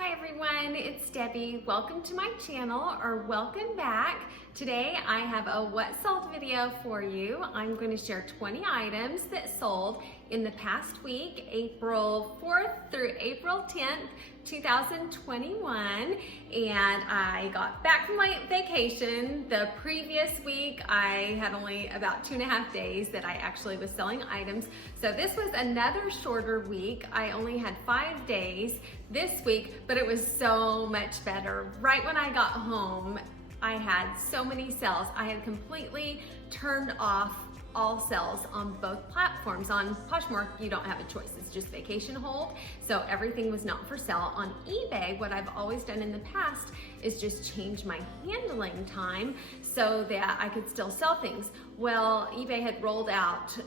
Hi everyone, it's Debbie. Welcome to my channel, or welcome back. Today I have a what sold video for you. I'm going to share 20 items that sold in the past week, April 4th through April 10th, 2021. And I got back from my vacation. The previous week I had only about 2.5 days that I actually was selling items. So this was another shorter week. I only had 5 days this week, but it was so much better. Right when I got home, I had so many sales. I had completely turned off all sales on both platforms. On Poshmark, you don't have a choice. It's just vacation hold. So everything was not for sale. On eBay, what I've always done in the past is just change my handling time so that I could still sell things. Well, eBay had rolled out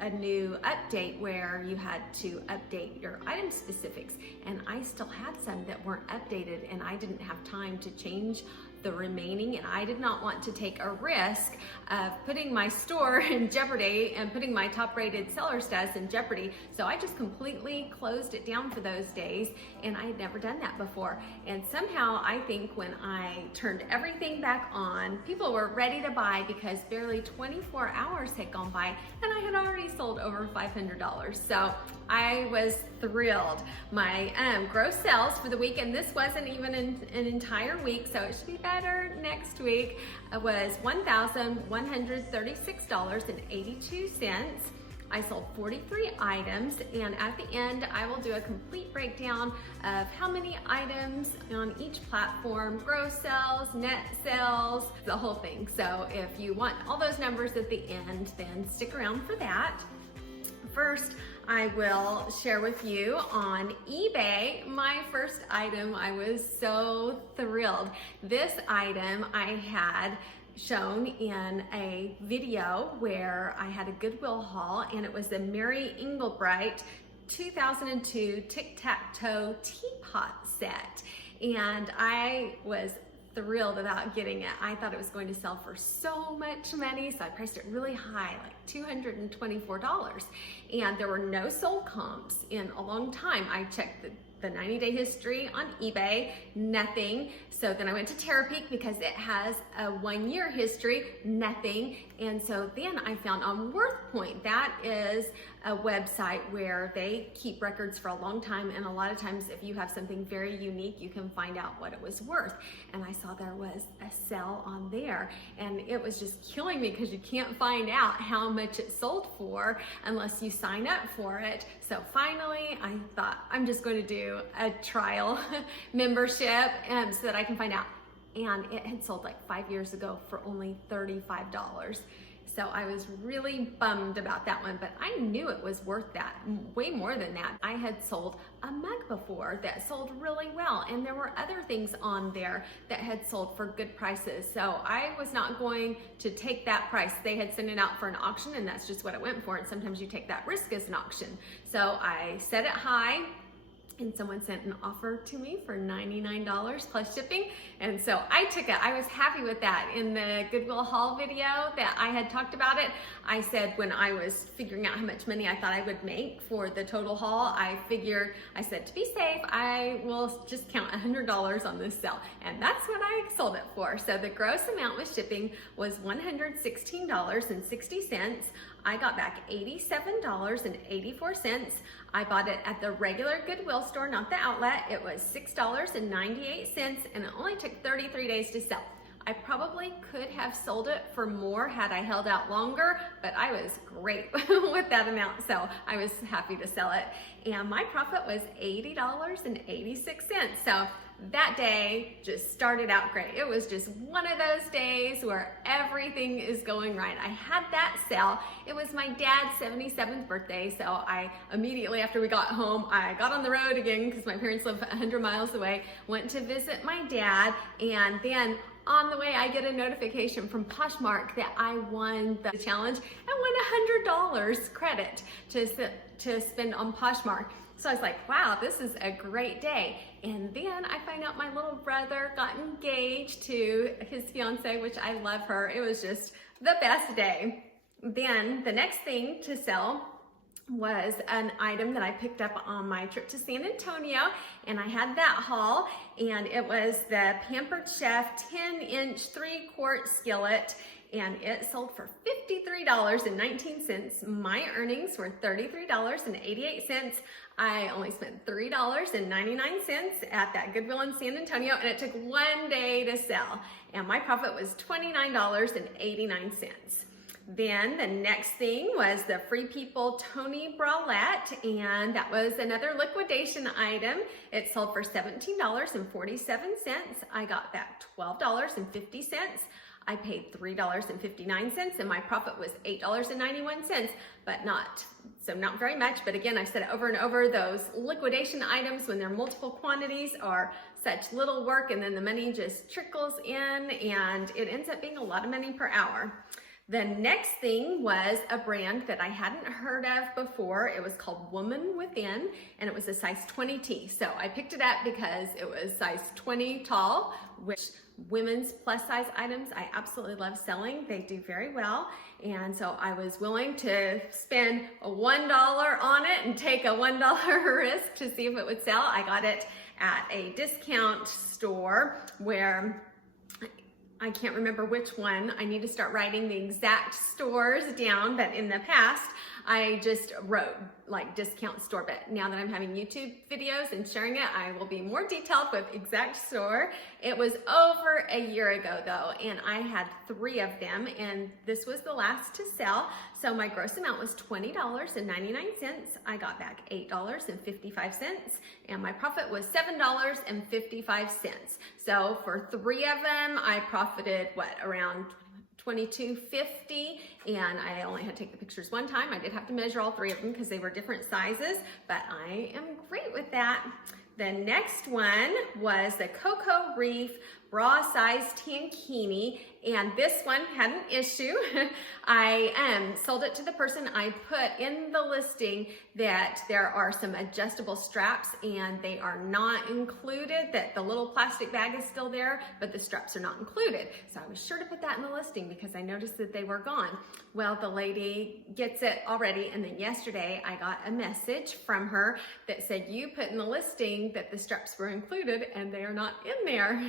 a new update where you had to update your item specifics, and I still had some that weren't updated, and I didn't have time to change the remaining, and I did not want to take a risk of putting my store in jeopardy and putting my top rated seller status in jeopardy. So I just completely closed it down for those days, and I had never done that before. And somehow I think when I turned everything back on, people were ready to buy because barely 24 hours had gone by and I had already sold over $500. So I was thrilled. My gross sales for the week, and this wasn't even an entire week, so it should be better next week, was $1,136.82. I sold 43 items, and at the end I will do a complete breakdown of how many items on each platform, gross sales, net sales, the whole thing. So if you want all those numbers at the end, then stick around for that. First, I will share with you on eBay my first item. I was so thrilled. This item I had shown in a video where I had a Goodwill haul, and it was the Mary Englebright 2002 tic-tac-toe teapot set. And I was thrilled about getting it. I thought it was going to sell for so much money, so I priced it really high, like $224. And there were no sold comps in a long time. I checked the 90-day history on eBay, nothing. So then I went to Terapeak because it has a 1-year history, nothing. And so then I found on WorthPoint, that is a website where they keep records for a long time, and a lot of times if you have something very unique, you can find out what it was worth. And I saw there was a sale on there, and it was just killing me because you can't find out how much it sold for unless you sign up for it. So finally I thought I'm just going to do a trial membership so that I can find out. And it had sold like 5 years ago for only $35. So I was really bummed about that one, but I knew it was worth that, way more than that. I had sold a mug before that sold really well, and there were other things on there that had sold for good prices. So I was not going to take that price. They had sent it out for an auction, and that's just what it went for, and sometimes you take that risk as an auction. So I set it high, and someone sent an offer to me for $99 plus shipping. And so I took it. I was happy with that. In the Goodwill haul video that I had talked about it, I said when I was figuring out how much money I thought I would make for the total haul, I said to be safe, I will just count $100 on this sale. And that's what I sold it for. So the gross amount with shipping was $116.60. I got back $87.84. I bought it at the regular Goodwill store, not the outlet. It was $6.98, and it only took 33 days to sell. I probably could have sold it for more had I held out longer, but I was great with that amount, so I was happy to sell it. And my profit was $80.86. So that day just started out great. It was just one of those days where everything is going right. I had that sale. It was my dad's 77th birthday, so I immediately after we got home, I got on the road again because my parents live 100 miles away, went to visit my dad, and then on the way I get a notification from Poshmark that I won the challenge and won $100 credit to spend on Poshmark. So I was like, wow, this is a great day. And then I find out my little brother got engaged to his fiance, which I love her. It was just the best day. Then the next thing to sell was an item that I picked up on my trip to San Antonio, and I had that haul, and it was the Pampered Chef 10-inch 3-quart skillet, and it sold for $53.19. My earnings were $33.88. I only spent $3.99 at that Goodwill in San Antonio, and it took one day to sell, and my profit was $29.89. Then the next thing was the Free People Tony bralette, and that was another liquidation item. It sold for $17.47. I got back $12.50. I paid $3.59, and my profit was $8.91, but not very much. But again, I've said it over and over, those liquidation items, when they're multiple quantities, are such little work, and then the money just trickles in, and it ends up being a lot of money per hour. The next thing was a brand that I hadn't heard of before. It was called Woman Within, and it was a size 20T. So I picked it up because it was size 20 tall, which women's plus size items I absolutely love selling. They do very well. And so I was willing to spend a $1 on it and take a $1 risk to see if it would sell. I got it at a discount store where I can't remember which one. I need to start writing the exact stores down, but in the past, I just wrote like discount store, but now that I'm having YouTube videos and sharing it, I will be more detailed with exact store. It was over a year ago though, and I had 3 of them, and this was the last to sell. So my gross amount was $20.99. I got back $8.55, and my profit was $7.55. So for 3 of them, I profited around $22.50, and I only had to take the pictures one time. I did have to measure all 3 of them because they were different sizes, but I am great with that. The next one was the Coco Reef bra size tankini, and this one had an issue. I sold it to the person. I put in the listing that there are some adjustable straps, and they are not included, that the little plastic bag is still there, but the straps are not included. So I was sure to put that in the listing because I noticed that they were gone. Well, the lady gets it already, and then yesterday I got a message from her that said, you put in the listing that the straps were included, and they are not in there.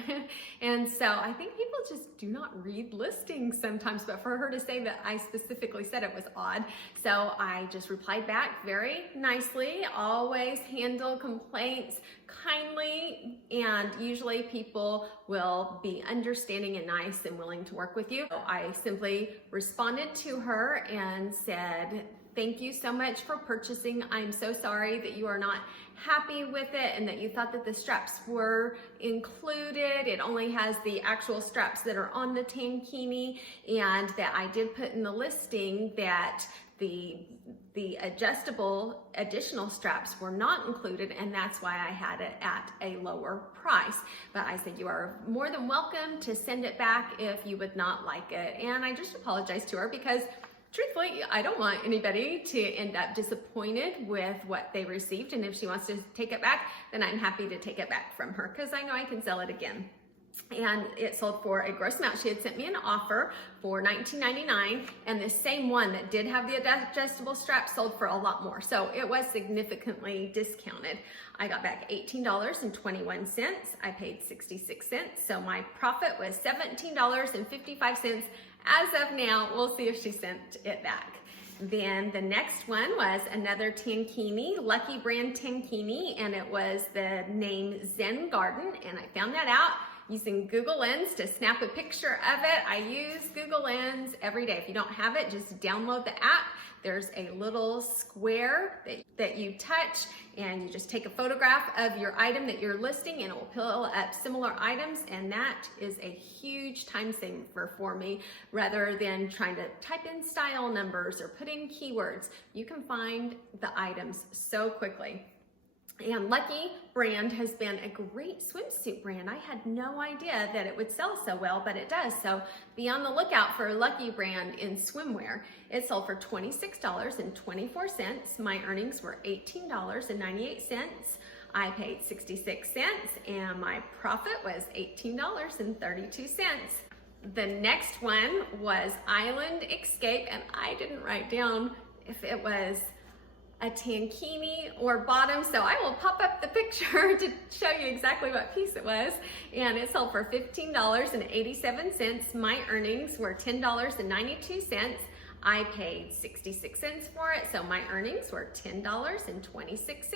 And so I think people just do not read listings sometimes, but for her to say that I specifically said it was odd. So I just replied back very nicely. Always handle complaints kindly, and usually people will be understanding and nice and willing to work with you. So I simply responded to her and said, thank you so much for purchasing. I'm so sorry that you are not happy with it and that you thought that the straps were included. It only has the actual straps that are on the tankini, and that I did put in the listing that the adjustable additional straps were not included, and that's why I had it at a lower price. But I said, you are more than welcome to send it back if you would not like it. And I just apologized to her because truthfully, I don't want anybody to end up disappointed with what they received. And if she wants to take it back, then I'm happy to take it back from her because I know I can sell it again. And it sold for a gross amount. She had sent me an offer for $19.99, and the same one that did have the adjustable strap sold for a lot more. So it was significantly discounted. I got back $18.21. I paid 66 cents. So my profit was $17.55. As of now, we'll see if she sent it back. Then the next one was another tankini, Lucky brand tankini, and it was the name Zen Garden, and I found that out using Google Lens to snap a picture of it. I use Google Lens every day. If you don't have it, just download the app. There's a little square that you touch, and you just take a photograph of your item that you're listing, and it will pull up similar items, and that is a huge time saver for me. Rather than trying to type in style numbers or put in keywords, you can find the items so quickly. And Lucky brand has been a great swimsuit brand. I had no idea that it would sell so well, but it does. So be on the lookout for Lucky brand in swimwear. It sold for $26.24. My earnings were $18.98. I paid 66 cents, and my profit was $18.32. The next one was Island Escape, and I didn't write down if it was a tankini or bottom, so I will pop up the picture to show you exactly what piece it was. And it sold for $15.87. My earnings were $10.92. I paid 66 cents for it, so my earnings were $10.26.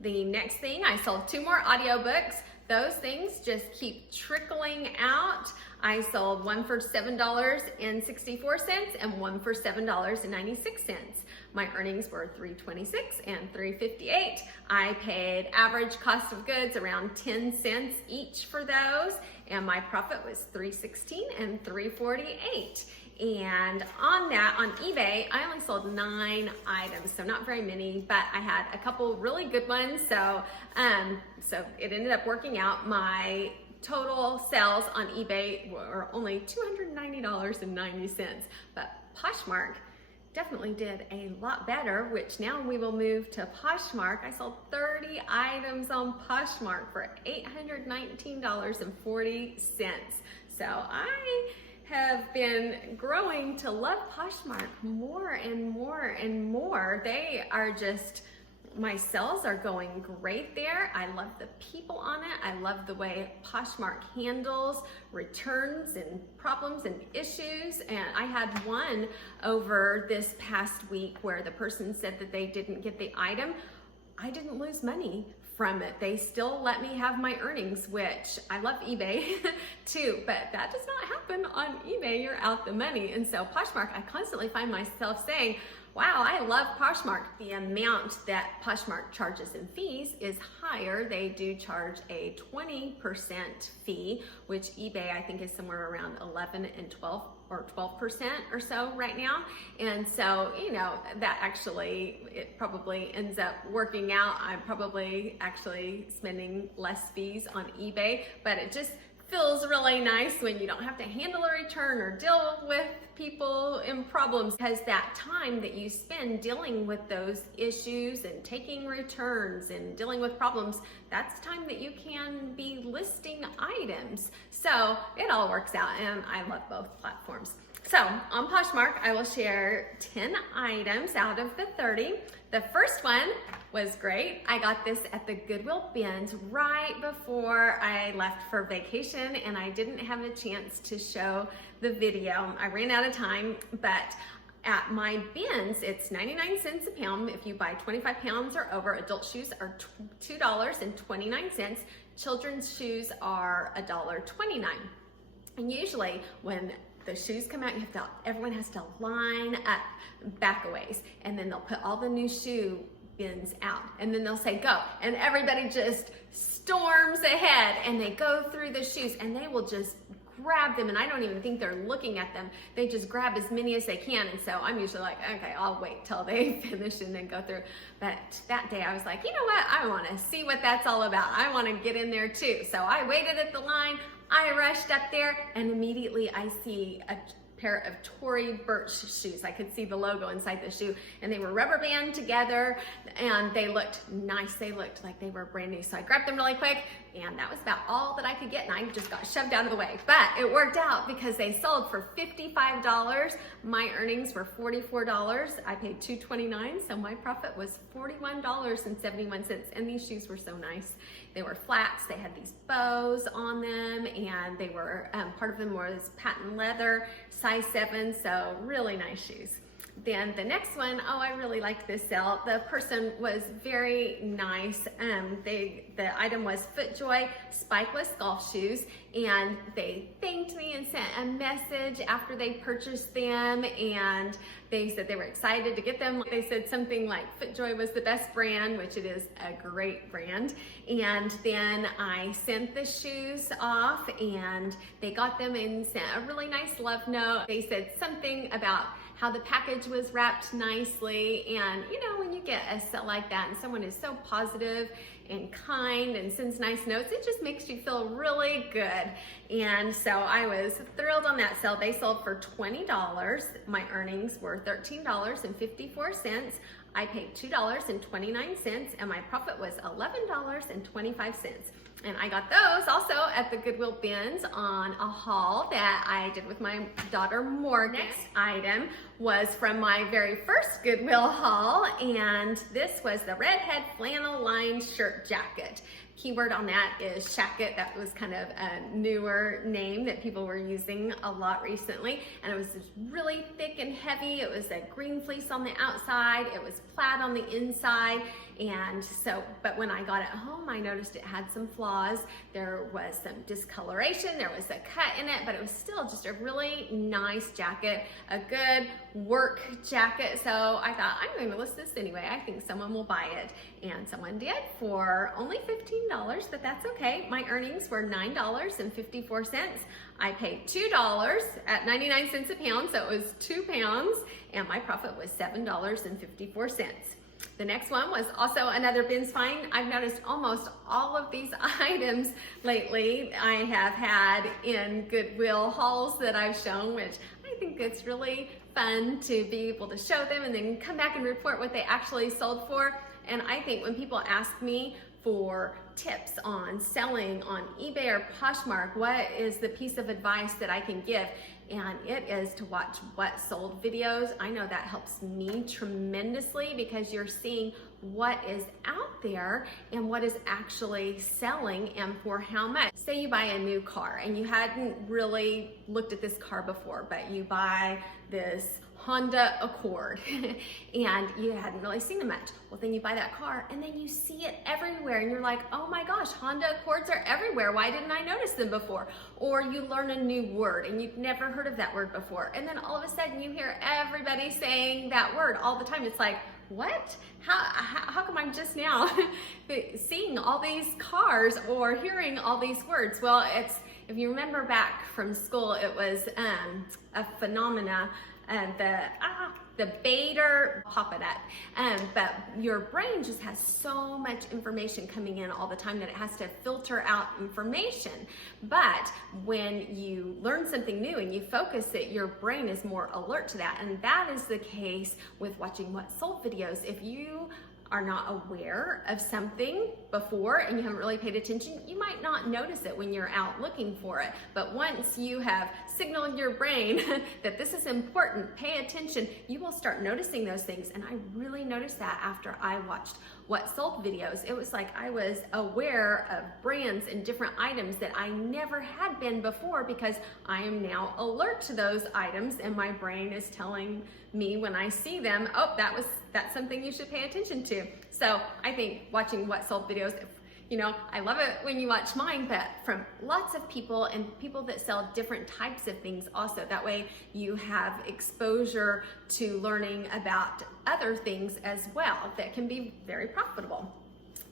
The next thing, I sold 2 more audiobooks. Those things just keep trickling out. I sold one for $7.64 and one for $7.96. My earnings were $3.26 and $3.58. I paid average cost of goods around 10 cents each for those, and my profit was $3.16 and $3.48. And on that, on eBay, I only sold 9 items, so not very many, but I had a couple really good ones, so it ended up working out. My total sales on eBay were only $290.90, but Poshmark definitely did a lot better, which now we will move to Poshmark. I sold 30 items on Poshmark for $819.40. So I have been growing to love Poshmark more and more and more. They are just, my sales are going great there. I love the people on it. I love the way Poshmark handles returns and problems and issues. And I had one over this past week where the person said that they didn't get the item. I didn't lose money from it. They still let me have my earnings, which I love eBay too, but that does not happen on eBay. You're out the money. And so Poshmark, I constantly find myself saying, wow, I love Poshmark. The amount that Poshmark charges in fees is higher. They do charge a 20% fee, which eBay I think is somewhere around 11 and 12 or 12% or so right now. And so, you know, that actually, it probably ends up working out. I'm probably actually spending less fees on eBay, but it just feels really nice when you don't have to handle a return or deal with people and problems, because that time that you spend dealing with those issues and taking returns and dealing with problems, that's time that you can be listing items. So it all works out, and I love both platforms. So on Poshmark, I will share 10 items out of the 30. The first one was great. I got this at the Goodwill bins right before I left for vacation, and I didn't have a chance to show the video. I ran out of time, but at my bins, it's 99 cents a pound. If you buy 25 pounds or over, adult shoes are $2.29. Children's shoes are $1.29. And usually when the shoes come out, everyone has to line up back a ways, and then they'll put all the new shoe bins out, and then they'll say go, and everybody just storms ahead, and they go through the shoes, and they will just grab them, and I don't even think they're looking at them. They just grab as many as they can, and so I'm usually like, okay, I'll wait till they finish and then go through. But that day I was like, you know what, I want to see what that's all about. I want to get in there too. So I waited at the line, I rushed up there, and immediately I see a pair of Tory Burch shoes. I could see the logo inside the shoe, and they were rubber band together, and they looked nice. They looked like they were brand new. So I grabbed them really quick, and that was about all that I could get, and I just got shoved out of the way. But it worked out because they sold for $55. My earnings were $44. I paid $2.29, so my profit was $41.71, and these shoes were so nice. They were flats, they had these bows on them, and they were, part of them was patent leather, size 7, so really nice shoes. Then the next one, oh, I really liked this sale. The person was very nice. The item was FootJoy spikeless golf shoes, and they thanked me and sent a message after they purchased them, and they said they were excited to get them. They said something like FootJoy was the best brand, which it is a great brand. And then I sent the shoes off, and they got them and sent a really nice love note. They said something about how the package was wrapped nicely, and you know, when you get a sale like that and someone is so positive and kind and sends nice notes, it just makes you feel really good. And so I was thrilled on that sale. They sold for $20. My earnings were $13.54. I paid $2.29, and my profit was $11.25. And I got those also at the Goodwill bins on a haul that I did with my daughter Morgan. Next item was from my very first Goodwill haul, and this was the Redhead flannel lined shirt jacket. Keyword on that is shacket. That was kind of a newer name that people were using a lot recently. And it was just really thick and heavy. It was a green fleece on the outside. It was plaid on the inside. And so, but when I got it home, I noticed it had some flaws. There was some discoloration. There was a cut in it, but it was still just a really nice jacket, a good work jacket. So I thought, I'm going to list this anyway. I think someone will buy it. And someone did for only $15, but that's okay. My earnings were $9.54. I paid $2 at 99 cents a pound, so it was 2 pounds, and my profit was $7.54. The next one was also another bins find. I've noticed almost all of these items lately I have had in Goodwill hauls that I've shown, which I think it's really fun to be able to show them and then come back and report what they actually sold for. And I think when people ask me for tips on selling on eBay or Poshmark, what is the piece of advice that I can give? And it is to watch what sold videos. I know that helps me tremendously because you're seeing what is out there and what is actually selling and for how much. Say you buy a new car and you hadn't really looked at this car before, but you buy this Honda Accord and you hadn't really seen it much. Well, then you buy that car and then you see it everywhere and you're like, oh my gosh, Honda Accords are everywhere. Why didn't I notice them before? Or you learn a new word and you've never heard of that word before. And then all of a sudden you hear everybody saying that word all the time. It's like, what? How come I'm just now seeing all these cars or hearing all these words? Well, it's, if you remember back from school, it was a phenomena. The beta pop it up. But your brain just has so much information coming in all the time that it has to filter out information. But when you learn something new and you focus it, your brain is more alert to that. And that is the case with watching what sold videos. If you are not aware of something before and you haven't really paid attention, you might not notice it when you're out looking for it. But once you have signaled your brain that this is important, pay attention, you will start noticing those things. And I really noticed that after I watched what sold videos. It was like I was aware of brands and different items that I never had been before because I am now alert to those items and my brain is telling me when I see them, oh, that's something you should pay attention to. So I think watching what sold videos, you know, I love it when you watch mine, but from lots of people and people that sell different types of things also. That way you have exposure to learning about other things as well that can be very profitable.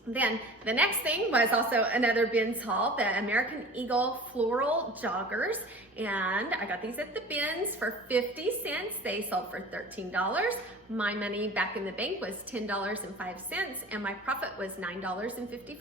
Then the next thing was also another bins haul, the American Eagle Floral Joggers. And I got these at the bins for 50 cents. They sold for $13. My money back in the bank was $10.05 and my profit was $9.55.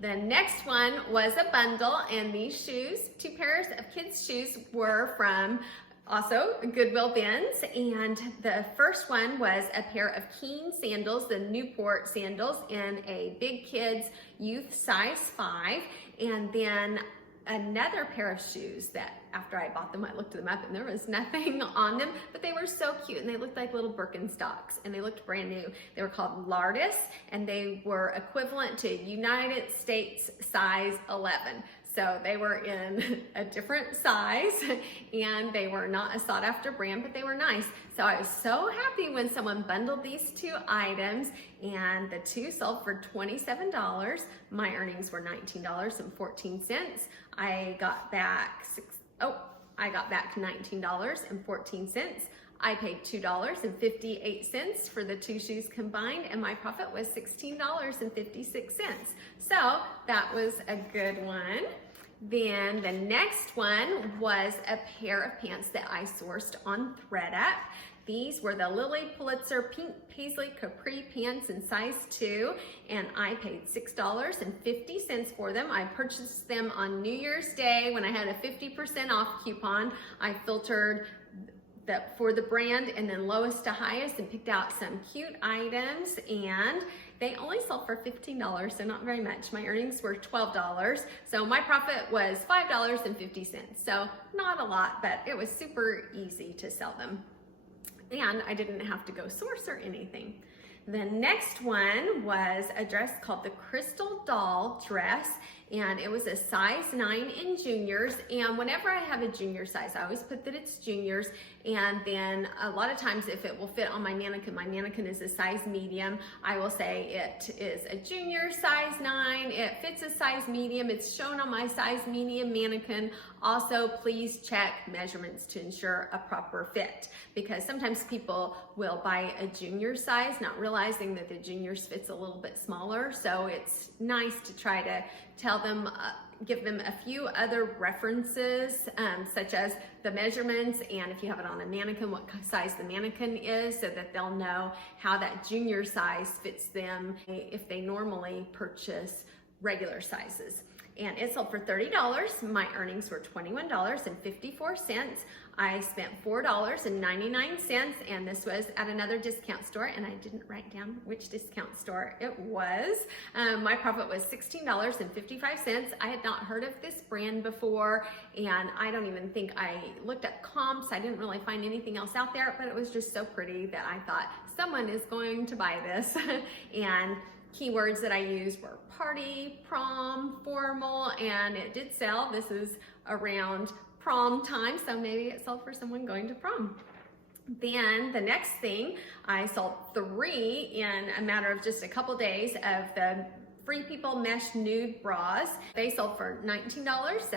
The next one was a bundle, and these shoes, 2 pairs of kids' shoes, were from also Goodwill bins, and the first one was a pair of Keen sandals, the Newport sandals in a big kids youth size 5, and then another pair of shoes that after I bought them, I looked them up and there was nothing on them, but they were so cute and they looked like little Birkenstocks and they looked brand new. They were called Lardis and they were equivalent to United States size 11. So they were in a different size and they were not a sought after brand, but they were nice. So I was so happy when someone bundled these 2 items and the 2 sold for $27. My earnings were $19.14. I got back $19.14. I paid $2.58 for the 2 shoes combined, and my profit was $16.56. So that was a good one. Then the next one was a pair of pants that I sourced on ThreadUp. These were the Lily Pulitzer Pink Paisley Capri pants in size 2, and I paid $6.50 for them. I purchased them on New Year's Day when I had a 50% off coupon. I filtered for the brand and then lowest to highest and picked out some cute items, and They only sold for $15, so not very much. My earnings were $12, so my profit was $5.50. So not a lot, but it was super easy to sell them. And I didn't have to go source or anything. The next one was a dress called the Crystal Doll dress, and it was a size 9 in juniors. And whenever I have a junior size, I always put that it's juniors. And then a lot of times if it will fit on my mannequin is a size medium, I will say it is a junior size 9. It fits a size medium. It's shown on my size medium mannequin. Also, please check measurements to ensure a proper fit, because sometimes people will buy a junior size not realizing that the juniors fits a little bit smaller. So it's nice to try to tell them, give them a few other references, such as the measurements, and if you have it on a mannequin, what size the mannequin is, so that they'll know how that junior size fits them if they normally purchase regular sizes. And it sold for $30. My earnings were $21.54. I spent $4.99, and this was at another discount store, and I didn't write down which discount store it was. My profit was $16.55. I had not heard of this brand before, and I don't even think I looked at comps. I didn't really find anything else out there, but it was just so pretty that I thought someone is going to buy this. And keywords that I used were party, prom, formal, and it did sell. This is around prom time, so maybe it sold for someone going to prom. Then the next thing, I sold 3 in a matter of just a couple days of the Free People mesh nude bras. They sold for $19, $17,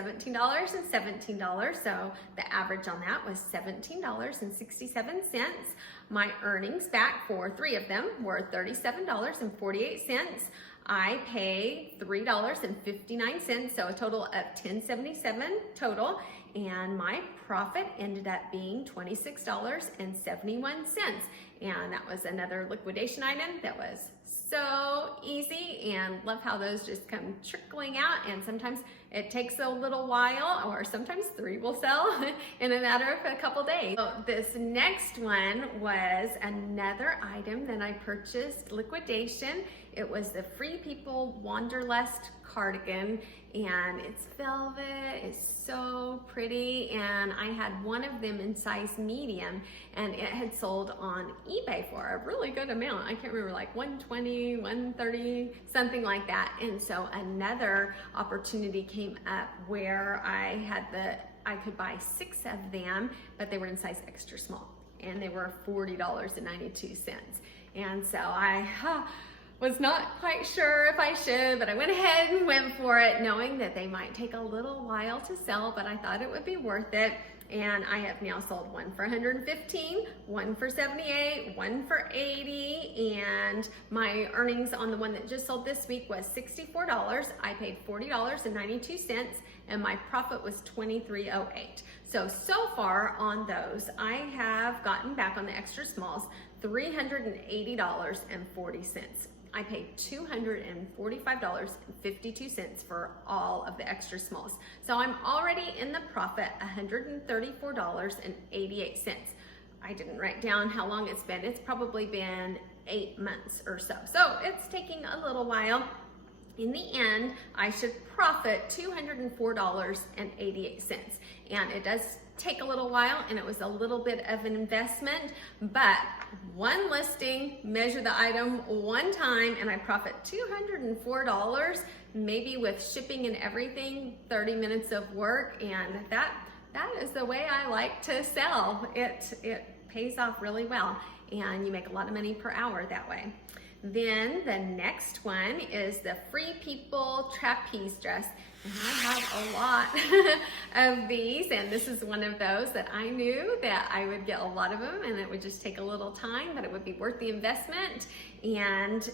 and $17. So the average on that was $17.67. My earnings back for 3 of them were $37.48. I paid $3.59, so a total of $10.77 total. And my profit ended up being $26.71. And that was another liquidation item that was so easy, and love how those just come trickling out. And sometimes it takes a little while, or sometimes 3 will sell in a matter of a couple days. So this next one was another item that I purchased liquidation. It was the Free People Wanderlust cardigan, and it's velvet. It's so pretty, and I had one of them in size medium, and it had sold on eBay for a really good amount. I can't remember, like $120, $130, something like that. And so another opportunity came up where I could buy 6 of them, but they were in size extra small, and they were $40.92. And so I was not quite sure if I should, but I went ahead and went for it, knowing that they might take a little while to sell, but I thought it would be worth it. And I have now sold one for $115, one for $78, one for $80, and my earnings on the one that just sold this week was $64. I paid $40.92, and my profit was $23.08. So far on those, I have gotten back on the extra smalls $380.40. I paid $245.52 for all of the extra smalls. So I'm already in the profit, $134.88. I didn't write down how long it's been. It's probably been 8 months or so. So it's taking a little while. In the end, I should profit $204.88. And it does take a little while, and it was a little bit of an investment, but one listing, measure the item one time, and I profit $204, maybe with shipping and everything, 30 minutes of work, and that is the way I like to sell. It pays off really well, and you make a lot of money per hour that way. Then the next one is the Free People trapeze dress. And I have a lot of these, and this is one of those that I knew that I would get a lot of them, and it would just take a little time, but it would be worth the investment. And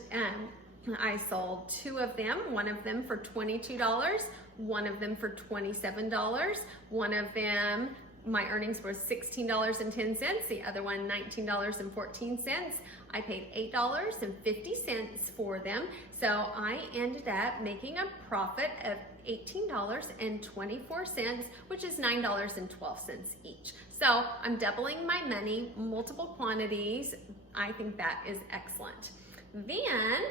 I sold 2 of them, one of them for $22, one of them for $27, one of them, my earnings were $16.10, the other one $19.14. I paid $8.50 for them. So I ended up making a profit of $18.24, which is $9.12 each. So I'm doubling my money, multiple quantities. I think that is excellent. Then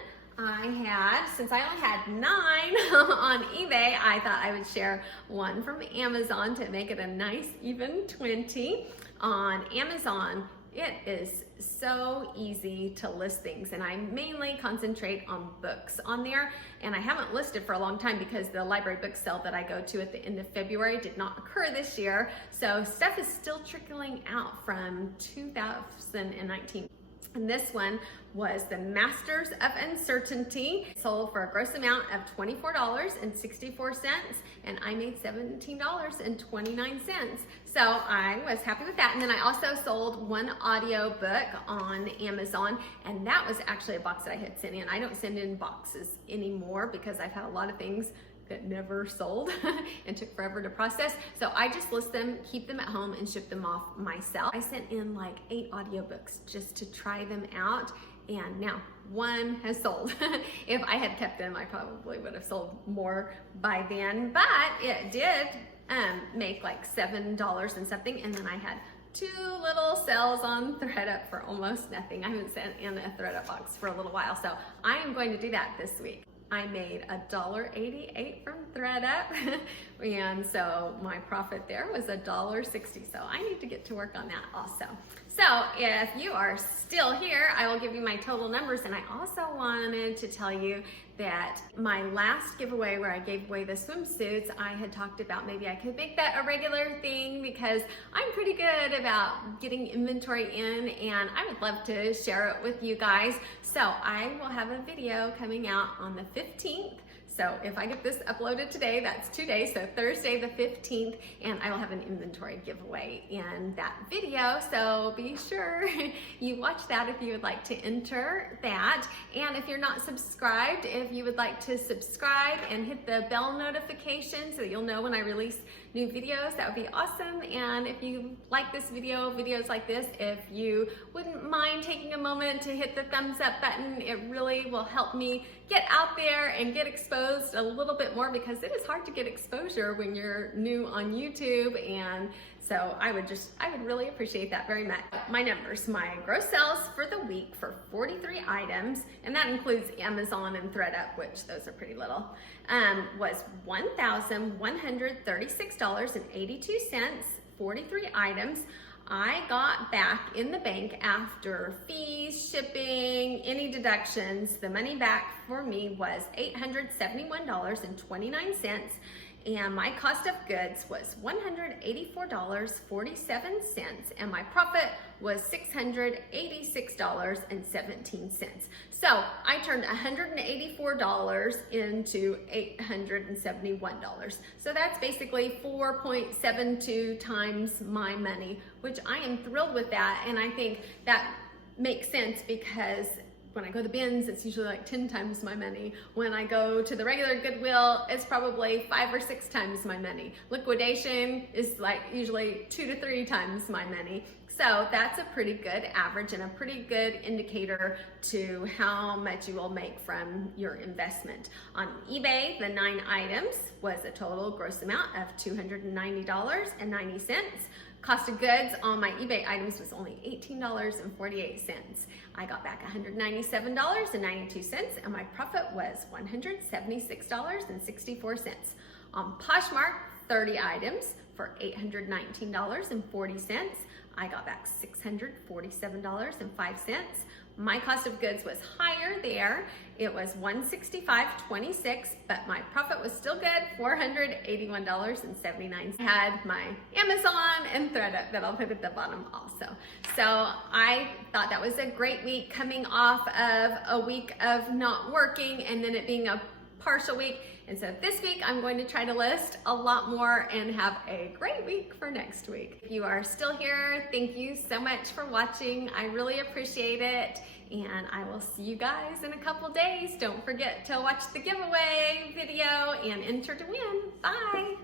Since I only had 9 on eBay, I thought I would share one from Amazon to make it a nice even 20. On Amazon, it is so easy to list things, and I mainly concentrate on books on there, and I haven't listed for a long time because the library book sale that I go to at the end of February did not occur this year, so stuff is still trickling out from 2019. And this one was The Masters of Uncertainty. It sold for a gross amount of $24.64, and I made $17.29. So I was happy with that. And then I also sold one audio book on Amazon, and that was actually a box that I had sent in. I don't send in boxes anymore because I've had a lot of things that never sold and took forever to process. So I just list them, keep them at home, and ship them off myself. I sent in like 8 audiobooks just to try them out, and now one has sold. If I had kept them, I probably would have sold more by then, but it did make like $7 and something, and then I had 2 little sales on ThredUp for almost nothing. I haven't sent in a ThredUp box for a little while, so I am going to do that this week. I made $1.88 from ThredUp, and so my profit there was $1.60. So I need to get to work on that also. So if you are still here, I will give you my total numbers, and I also wanted to tell you that my last giveaway where I gave away the swimsuits, I had talked about maybe I could make that a regular thing because I'm pretty good about getting inventory in, and I would love to share it with you guys. So I will have a video coming out on the 15th. So if I get this uploaded today, that's 2 days, so Thursday the 15th, and I will have an inventory giveaway in that video. So be sure you watch that if you would like to enter that. And if you're not subscribed, if you would like to subscribe and hit the bell notification so that you'll know when I release new videos, that would be awesome. And if you like this video, videos like this, if you wouldn't mind taking a moment to hit the thumbs up button, it really will help me get out there and get exposed a little bit more, because it is hard to get exposure when you're new on YouTube. And so I would really appreciate that very much. My numbers, my gross sales for the week for 43 items, and that includes Amazon and ThredUp, which those are pretty little, was $1,136.82, 43 items. I got back in the bank after fees, shipping, any deductions. The money back for me was $871.29, and my cost of goods was $184.47, and my profit was $686.17. So I turned $184 into $871. So that's basically 4.72 times my money, which I am thrilled with that. And I think that makes sense because when I go to the bins, it's usually like 10 times my money. When I go to the regular Goodwill, it's probably 5 or 6 times my money. Liquidation is like usually 2 to 3 times my money. So that's a pretty good average and a pretty good indicator to how much you will make from your investment. On eBay, the 9 items was a total gross amount of $290.90. Cost of goods on my eBay items was only $18.48. I got back $197.92, and my profit was $176.64. On Poshmark, 30 items for $819.40. I got back $647.05. My cost of goods was higher there. It was $165.26, but my profit was still good, $481.79. I had my Amazon and ThredUp that I'll put at the bottom also. So I thought that was a great week coming off of a week of not working and then it being a partial week. And so this week I'm going to try to list a lot more and have a great week for next week. If you are still here, thank you so much for watching. I really appreciate it. And I will see you guys in a couple days. Don't forget to watch the giveaway video and enter to win. Bye.